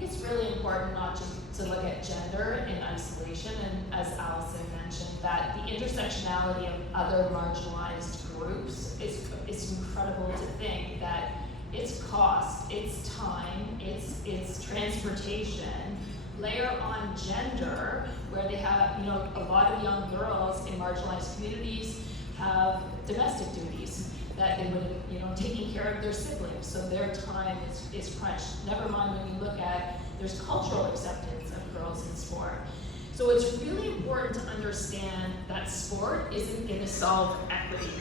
think it's really important not just to look at gender in isolation, and as Allison mentioned, that the intersectionality of other marginalized groups is incredible to think that it's cost, it's time, it's transportation, layer on gender, where they have, you know, a lot of young girls in marginalized communities have domestic duties that they would, you know, taking care of their siblings, so their time is crunched. Never mind when you look at, there's cultural acceptance of girls in sport. So it's really important to understand that sport isn't gonna solve equity.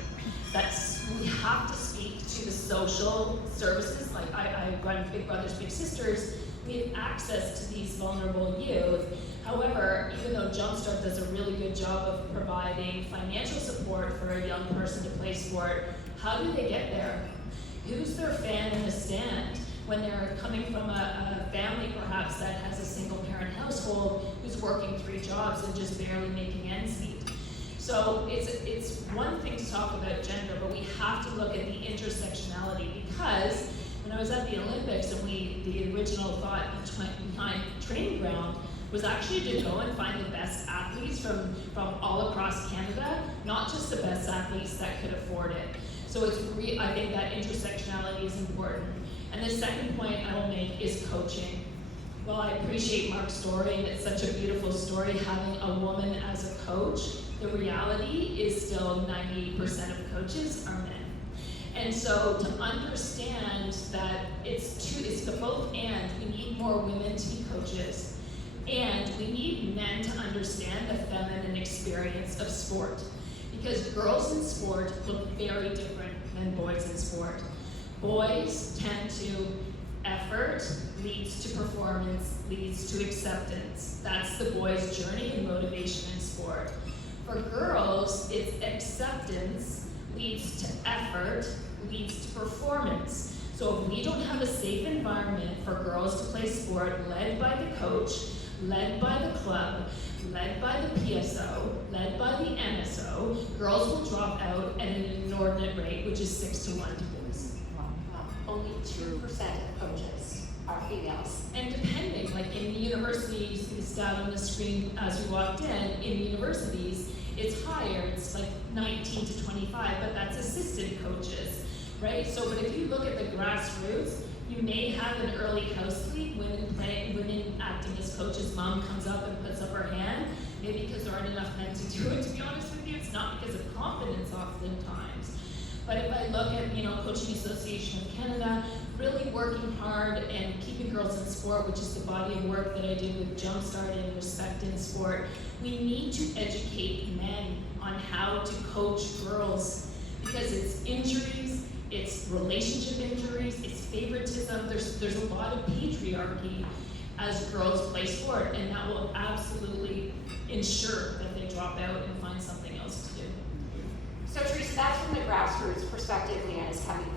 We have to speak to the social services, like I run Big Brothers Big Sisters, we have access to these vulnerable youth. However, even though Jumpstart does a really good job of providing financial support for a young person to play sport, how do they get there? Who's their fan in the stand when they're coming from a family perhaps that has a single parent household who's working 3 jobs and just barely making ends meet? So it's one thing to talk about gender, but we have to look at the intersectionality, because when I was at the Olympics and the original thought behind Training Ground was actually to go and find the best athletes from all across Canada, not just the best athletes that could afford it. So I think that intersectionality is important. And the second point I will make is coaching. Well, I appreciate Mark's story, and it's such a beautiful story having a woman as a coach. The reality is still 98% of coaches are men. And so to understand that it's the both and, we need more women to be coaches, and we need men to understand the feminine experience of sport. Because girls in sport look very different than boys in sport. Boys tend to effort leads to performance, leads to acceptance. That's the boys' journey and motivation in sport. For girls, it's acceptance leads to effort, leads to performance. So if we don't have a safe environment for girls to play sport led by the coach, led by the club, led by the PSO, led by the MSO, girls will drop out at an inordinate rate, which is 6 to 1 to boys. Only 2% of coaches are females. And depending, like in the universities, the stat on the screen as we walked in universities, it's higher, it's like 19 to 25, but that's assistant coaches, right? So, but if you look at the grassroots, you may have an early house league, women acting as coaches, mom comes up and puts up her hand, maybe because there aren't enough men to do it, to be honest with you. It's not because of confidence oftentimes. But if I look at, you know, Coaching Association of Canada, really working hard and keeping girls in sport, which is the body of work that I did with Jumpstart and Respect in Sport, we need to educate men on how to coach girls, because it's injuries, it's relationship injuries, it's favoritism, there's a lot of patriarchy as girls play sport, and that will absolutely ensure that they drop out and find something else to do. So Teresa, that's from the grassroots perspective Leanne is coming